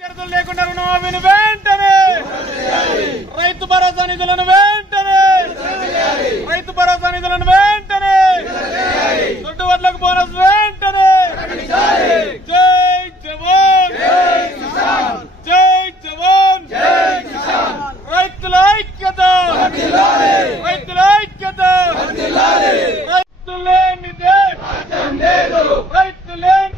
లేకుండా రుణమాఫీని వెంటనే, రైతు భరోసా నిధులను వెంటనే, రైతు భరోసా నిధులను వెంటనే, దొడ్డు వడ్లకు బోనస్ వెంటనే. జై జవాన్, జై జవాన్, రైతుల ఐక్యత, రైతుల ఐక్యత, రైతు లేనిదే రైతు లేని.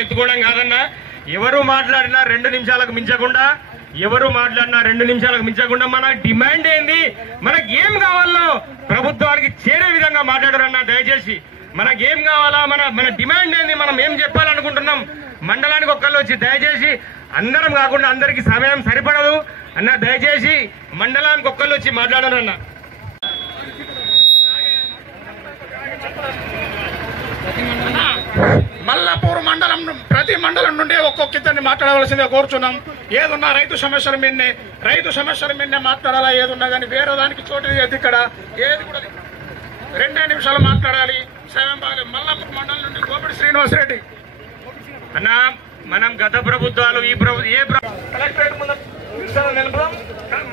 ఎత్తుకోవడం కాదన్నా, ఎవరు మాట్లాడినా 2 నిమిషాలకు మించకుండా, ఎవరు మాట్లాడినా 2 నిమిషాలకు మించకుండా మన డిమాండ్ ఏంది, మనకి ఏం కావాలో ప్రభుత్వానికి చేరే విధంగా మాట్లాడారన్నా. దయచేసి మనకి ఏం కావాలా, మన డిమాండ్ ఏంది, మనం ఏం చెప్పాలనుకుంటున్నాం, మండలానికి ఒక్కళ్ళు వచ్చి దయచేసి, అందరం కాకుండా అందరికి సమయం సరిపడదు అన్న, దయచేసి మండలానికి ఒక్కళ్ళు వచ్చి మాట్లాడారన్నా. మల్లాపూర్ మండలం ప్రతి మండలం నుండి ఒక్కొక్కరిని మాట్లాడవలసిందిగా కోరుచున్నాం. ఏదున్నా రైతు సమస్యల మీదనే మాట్లాడాలా, ఏదున్నా కానీ వేరే దానికి చోటు లేదు. ఇక్కడ ఏది కూడా 2 నిమిషాలు మాట్లాడాలి. మల్లాపూర్ మండలం నుండి గోపిడి శ్రీనివాసరెడ్డి అన్న. మనం గత ప్రభుత్వాలు కలెక్టరేట్ ముందు నిలబడం,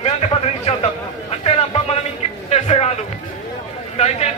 వినతి పత్రం ఇచ్చేద్దాం అంతే తప్ప మనం ఇంకేం చేస్తే కాదు. అయితే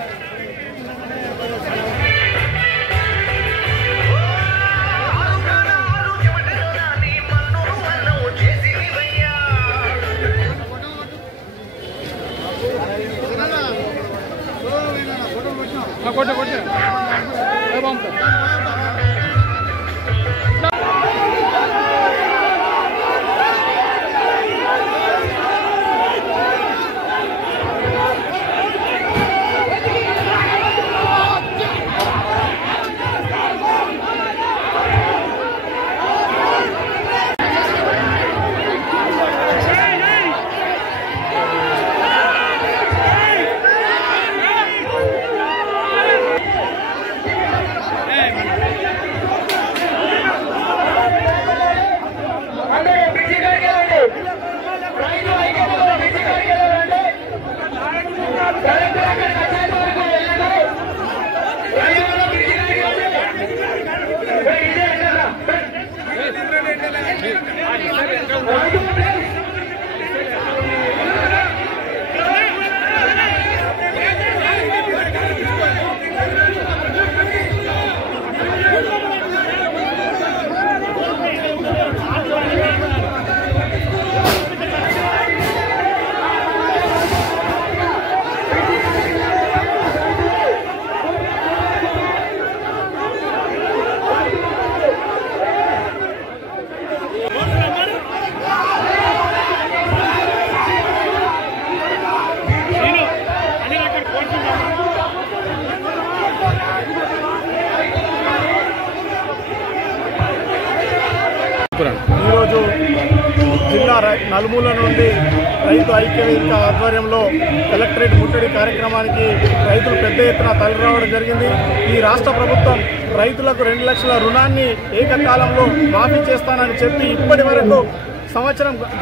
ఈరోజు జిల్లా నలుమూల నుండి రైతు ఐక్యవేదిక ఆధ్వర్యంలో కలెక్టరేట్ ముట్టడి కార్యక్రమానికి రైతులు పెద్ద ఎత్తున తరలిరావడం జరిగింది. ఈ రాష్ట్ర ప్రభుత్వం రైతులకు 2 లక్షల రుణాన్ని ఏకకాలంలో మాఫీ చేస్తానని చెప్పి ఇప్పటి వరకు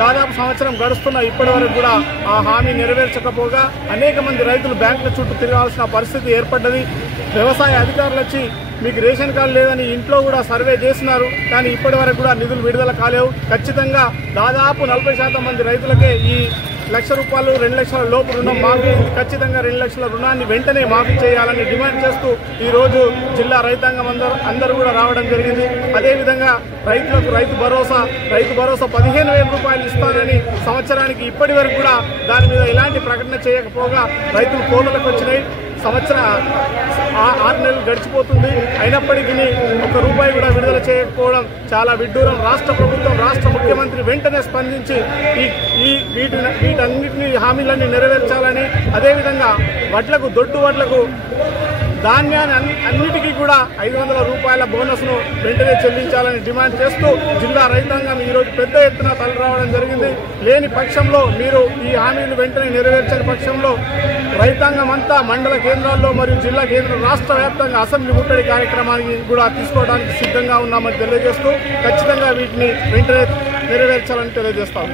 దాదాపు సంవత్సరం గడుస్తున్న ఇప్పటి వరకు కూడా ఆ హామీ నెరవేర్చకపోగా అనేక మంది రైతులు బ్యాంకుల చుట్టూ తిరగాల్సిన పరిస్థితి ఏర్పడ్డది. వ్యవసాయ అధికారులు వచ్చి మీకు రేషన్ కార్డు లేదని ఇంట్లో కూడా సర్వే చేస్తున్నారు, కానీ ఇప్పటి వరకు కూడా నిధులు విడుదల కాలేవు. ఖచ్చితంగా దాదాపు 40% మంది రైతులకే ఈ లక్ష రూపాయలు 2 లక్షల లోపు రుణం మాఫీ ఖచ్చితంగా 2 లక్షల రుణాన్ని వెంటనే మాఫీ చేయాలని డిమాండ్ చేస్తూ ఈరోజు జిల్లా రైతాంగం అందరూ కూడా రావడం జరిగింది. అదేవిధంగా రైతులకు రైతు భరోసా 15,000 రూపాయలు ఇస్తానని సంవత్సరానికి ఇప్పటి వరకు కూడా దాని మీద ఎలాంటి ప్రకటన చేయకపోగా రైతులు కోర్టులకు వచ్చినాయి. 6 నెలలు గడిచిపోతుంది. అయినప్పటికీ ₹1 కూడా విడుదల చేయకపోవడం చాలా విడ్డూరం. రాష్ట్ర ప్రభుత్వం రాష్ట్ర ముఖ్యమంత్రి వెంటనే స్పందించి వీటన్నిటిని హామీలన్నీ నెరవేర్చాలని, అదేవిధంగా దొడ్డు వడ్లకు ధాన్యాన్ని అన్నిటికీ కూడా ₹500 బోనస్ను వెంటనే చెల్లించాలని డిమాండ్ చేస్తూ జిల్లా రైతాంగం ఈరోజు పెద్ద ఎత్తున తరలిరావడం జరిగింది. లేని పక్షంలో మీరు ఈ హామీలు వెంటనే నెరవేర్చని పక్షంలో రైతాంగం అంతా మండల కేంద్రాల్లో మరియు జిల్లా కేంద్రం రాష్ట్ర వ్యాప్తంగా అసెంబ్లీ ముట్టడి కార్యక్రమానికి కూడా తీసుకోవడానికి సిద్ధంగా ఉన్నామని తెలియజేస్తూ ఖచ్చితంగా వీటిని వెంటనే నెరవేర్చాలని తెలియజేస్తాం.